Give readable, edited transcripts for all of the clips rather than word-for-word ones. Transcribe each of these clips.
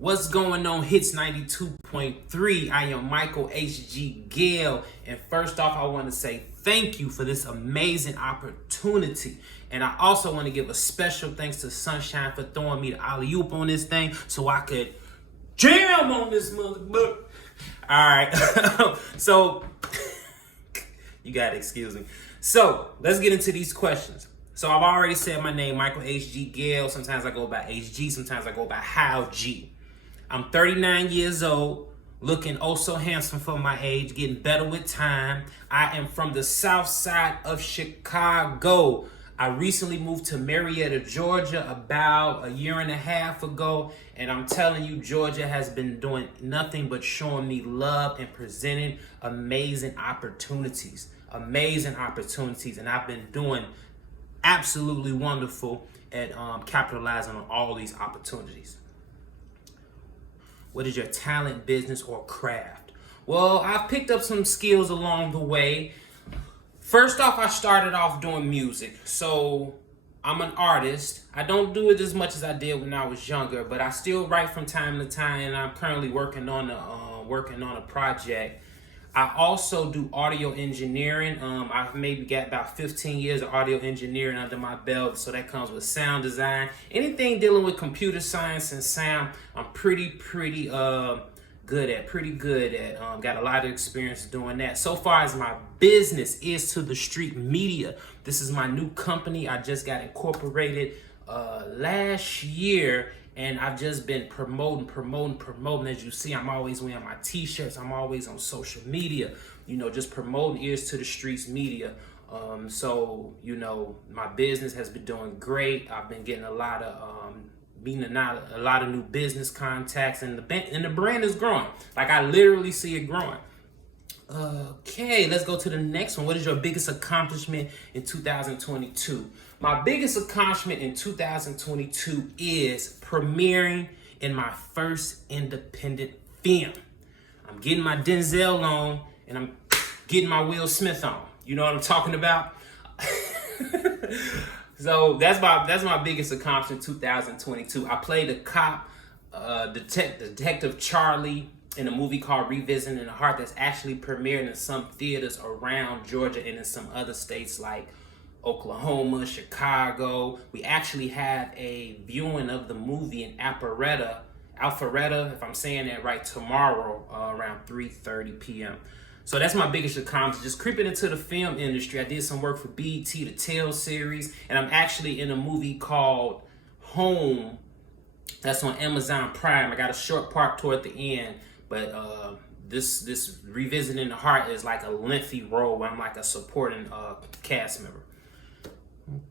What's going on, Hits 92.3? I am Michael H.G. Gale. And first off, I want to say thank you for this amazing opportunity. And I also want to give a special thanks to Sunshine for throwing me the alley-oop on this thing so I could jam on this motherfucker. All right. So, you got to excuse me. So, let's get into these questions. So, I've already said my name, Michael H.G. Gale. Sometimes I go by H.G., sometimes I go by How G. I'm 39 years old, looking oh so handsome for my age, getting better with time. I am from the south side of Chicago. I recently moved to Marietta, Georgia about a year and a half ago. And I'm telling you, Georgia has been doing nothing but showing me love and presenting amazing opportunities. And I've been doing absolutely wonderful at capitalizing on all these opportunities. What is your talent, business, or craft? Well, I've picked up some skills along the way. First off, I started off doing music. So I'm an artist. I don't do it as much as I did when I was younger, but I still write from time to time, and I'm currently working on a project. I also do audio engineering. I've maybe got about 15 years of audio engineering under my belt, so that comes with sound design. Anything dealing with computer science and sound, I'm pretty good at. Got a lot of experience doing that. So far as my business is To The Street Media. This is my new company. I just got incorporated last year. And I've just been promoting. As you see, I'm always wearing my t-shirts. I'm always on social media, just promoting Ears to the Streets Media. So, my business has been doing great. I've been getting a lot of, meeting a lot of new business contacts, and the brand is growing. Like, I literally see it growing. Okay, let's go to the next one. What is your biggest accomplishment in 2022? My biggest accomplishment in 2022 is premiering in my first independent film. I'm getting my Denzel on, and I'm getting my Will Smith on. You know what I'm talking about? So that's my biggest accomplishment in 2022. I played a cop, Detective Charlie, in a movie called Revisiting the Heart that's actually premiering in some theaters around Georgia and in some other states like Oklahoma, Chicago. We actually have a viewing of the movie in Alpharetta, if I'm saying that right, tomorrow around 3:30 p.m. So that's my biggest accomplishment, just creeping into the film industry. I did some work for BET, the Tale series, and I'm actually in a movie called Home that's on Amazon Prime. I got a short part toward the end, but this Revisiting the Heart is like a lengthy role where I'm like a supporting cast member.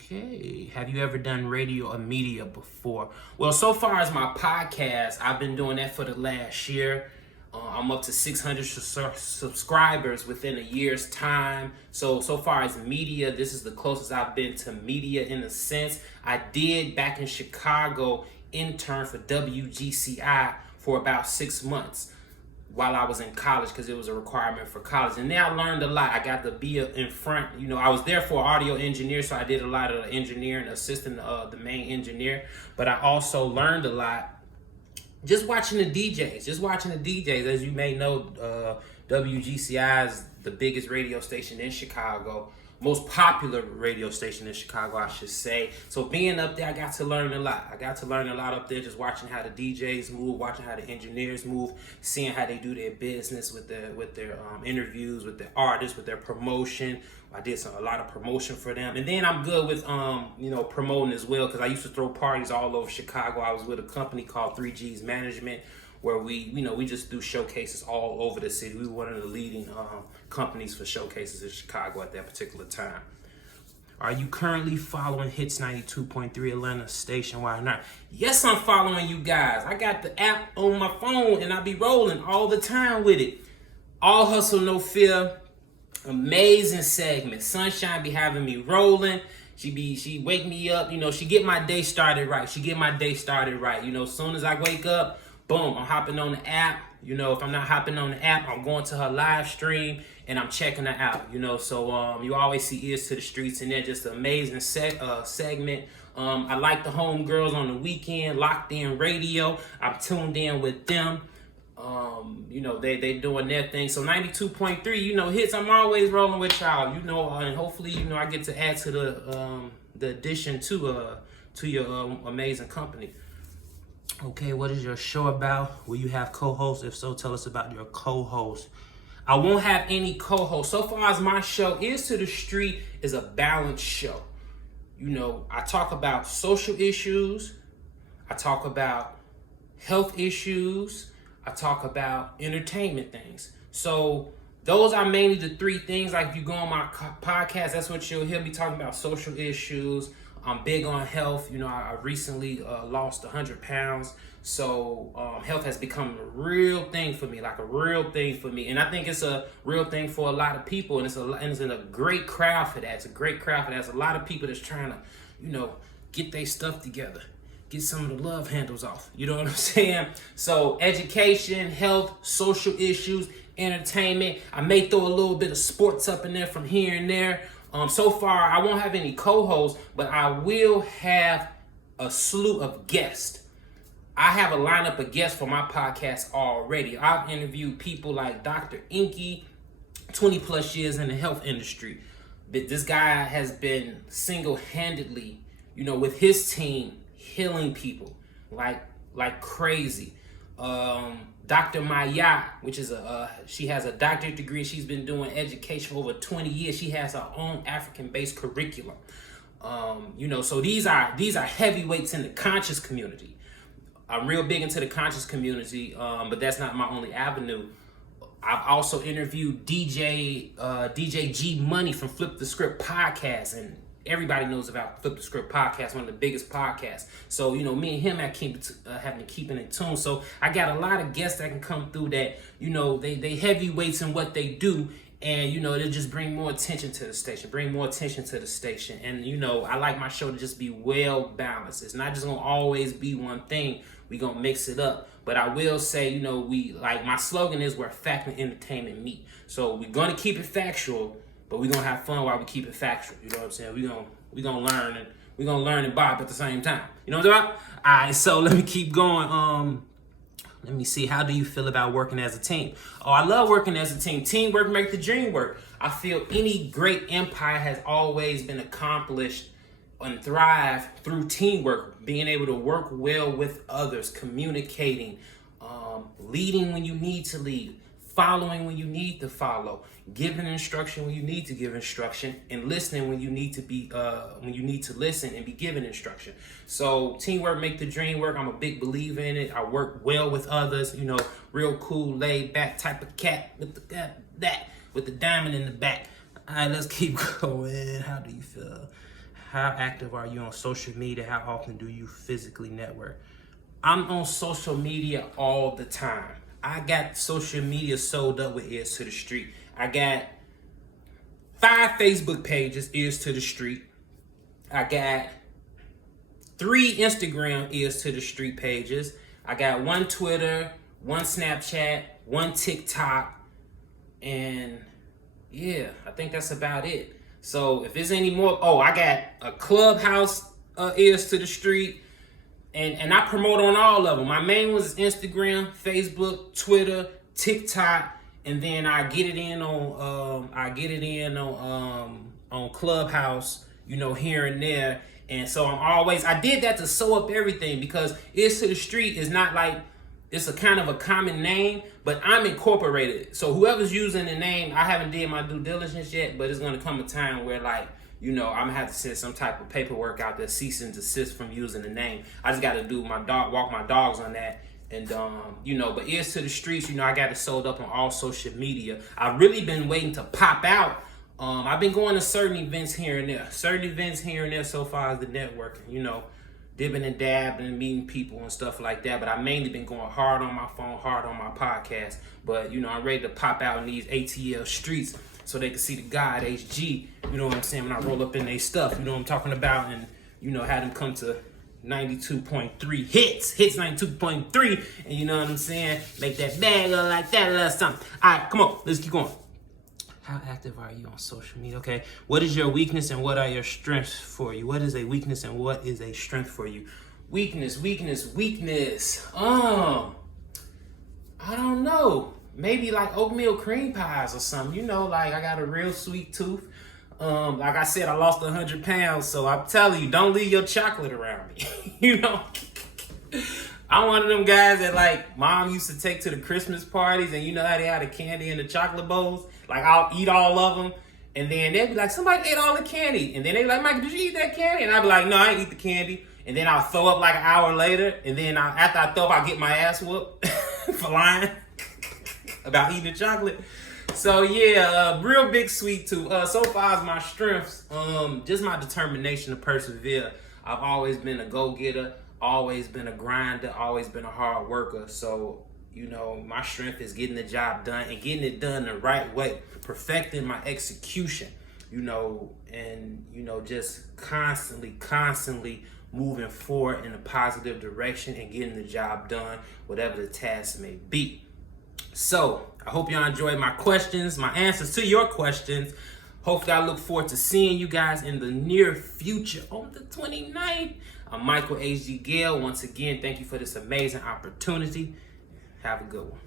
Okay, have you ever done radio or media before? Well, so far as my podcast, I've been doing that for the last year. I'm up to 600 subscribers within a year's time. So far as media, this is the closest I've been to media in a sense. I did, back in Chicago, intern for WGCI for about 6 months while I was in college, because it was a requirement for college. And then I learned a lot. I got to be in front. I was there for audio engineer, so I did a lot of the engineering, assisting the main engineer. But I also learned a lot just watching the DJs. As you may know, WGCI is the biggest radio station in Chicago. Most popular radio station in Chicago, I should say. So being up there, I got to learn a lot. Up there, just watching how the DJs move, watching how the engineers move, seeing how they do their business with their interviews, with their artists, with their promotion. I did a lot of promotion for them. And then I'm good with promoting as well, because I used to throw parties all over Chicago. I was with a company called 3G's Management, where we just do showcases all over the city. We were one of the leading companies for showcases in Chicago at that particular time. Are you currently following Hits 92.3 Atlanta station? Why not? Yes, I'm following you guys. I got the app on my phone, and I be rolling all the time with it. All hustle, no fear. Amazing segment. Sunshine be having me rolling. She wake me up. She get my day started right. As soon as I wake up, boom, I'm hopping on the app. If I'm not hopping on the app, I'm going to her live stream and I'm checking her out. So you always see Ears to the Streets, and they're just an amazing segment. I like the homegirls on the weekend, Locked In Radio. I'm tuned in with them. They doing their thing. So 92.3, hits. I'm always rolling with y'all, and hopefully, I get to add to the addition to your amazing company. Okay, what is your show about? Will you have co-hosts? If so, tell us about your co-host. I won't have any co-hosts. So far as my show, Ears to the Street is a balanced show. I talk about social issues. I talk about health issues. I talk about entertainment things. So those are mainly the three things. Like if you go on my podcast, that's what you'll hear me talking about: social issues. I'm big on health. I recently lost 100 pounds. So health has become a real thing for me, like a real thing for me. And I think it's a real thing for a lot of people. And it's in a great crowd for that. It's a great crowd for that. There's a lot of people that's trying to, get their stuff together. Get some of the love handles off. You know what I'm saying? So education, health, social issues, entertainment. I may throw a little bit of sports up in there from here and there. So far, I won't have any co-hosts, but I will have a slew of guests. I have a lineup of guests for my podcast already. I've interviewed people like Dr. Inky, 20 plus years in the health industry. This guy has been single-handedly, with his team, healing people like crazy. Dr. Maya, which is she has a doctorate degree. She's been doing education for over 20 years. She has her own African-based curriculum. So these are heavyweights in the conscious community. I'm real big into the conscious community, but that's not my only avenue. I've also interviewed DJ G Money from Flip the Script podcast, and everybody knows about Flip the Script podcast, one of the biggest podcasts. So, me and him have been keeping in tune. So I got a lot of guests that can come through that, they heavyweights in what they do. And, they'll just bring more attention to the station, And, I like my show to just be well balanced. It's not just going to always be one thing. We're going to mix it up. But I will say, my slogan is where fact and entertainment meet. So we're going to keep it factual, but we're going to have fun while we keep it factual. You know what I'm saying? We're going to learn and we're going to learn and bob at the same time. You know what I'm talking about? All right, so let me keep going. Let me see. How do you feel about working as a team? Oh, I love working as a team. Teamwork makes the dream work. I feel any great empire has always been accomplished and thrive through teamwork, being able to work well with others, communicating, leading when you need to lead, following when you need to follow, giving instruction when you need to give instruction, and listening when you need to listen and be given instruction. So teamwork make the dream work. I'm a big believer in it. I work well with others. Real cool, laid back type of cat with the diamond in the back. All right, let's keep going. How do you feel? How active are you on social media? How often do you physically network? I'm on social media all the time. I got social media sold up with Ears to the Street. I got 5 Facebook pages, Ears to the Street. I got 3 Instagram Ears to the Street pages. I got 1 Twitter, 1 Snapchat, 1 TikTok, and yeah, I think that's about it. So if there's any more, I got a Clubhouse Ears to the Street. And I promote on all of them. My main ones is Instagram, Facebook, Twitter, TikTok, and then I get it in on Clubhouse, here and there. And so I did that to sew up everything, because Ears to the Street is not like, it's a kind of a common name, but I'm incorporated. So whoever's using the name, I haven't did my due diligence yet, but it's gonna come a time where I'm gonna have to send some type of paperwork out there, cease and desist from using the name. I just gotta walk my dogs on that. And, but Ears to the Streets, I got it sold up on all social media. I've really been waiting to pop out. I've been going to certain events here and there so far as the networking, dipping and dabbing and meeting people and stuff like that. But I've mainly been going hard on my phone, hard on my podcast. But, I'm ready to pop out in these ATL streets so they can see the God HG, you know what I'm saying, when I roll up in their stuff, you know what I'm talking about, and, had them come to 92.3 hits 92.3, and you know what I'm saying, make that bag look like that or something. All right, come on, let's keep going. How active are you on social media? Okay. What is your weakness and what are your strengths for you? What is a weakness and what is a strength for you? Weakness. I don't know. Maybe like oatmeal cream pies or something. You know, like I got a real sweet tooth. Like I said, I lost 100 pounds, so I'm telling you, don't leave your chocolate around me. You know, I'm one of them guys that like mom used to take to the Christmas parties, and you know how they had the candy in the chocolate bowls. Like I'll eat all of them, and then they'd be like, somebody ate all the candy, and then they be like, Michael, did you eat that candy? And I'd be like, no, I didn't eat the candy. And then I'll throw up like an hour later, and then after I throw up, I'll get my ass whooped for lying about eating the chocolate. So yeah, real big sweet tooth. So far as my strengths, just my determination to persevere. I've always been a go-getter, always been a grinder, always been a hard worker. So, you know, my strength is getting the job done and getting it done the right way, perfecting my execution, you know, and, you know, just constantly moving forward in a positive direction and getting the job done, whatever the task may be. So, I hope y'all enjoyed my questions, my answers to your questions. Hopefully, I look forward to seeing you guys in the near future on the 29th. I'm Michael H.G. Gale. Once again, thank you for this amazing opportunity. Have a good one.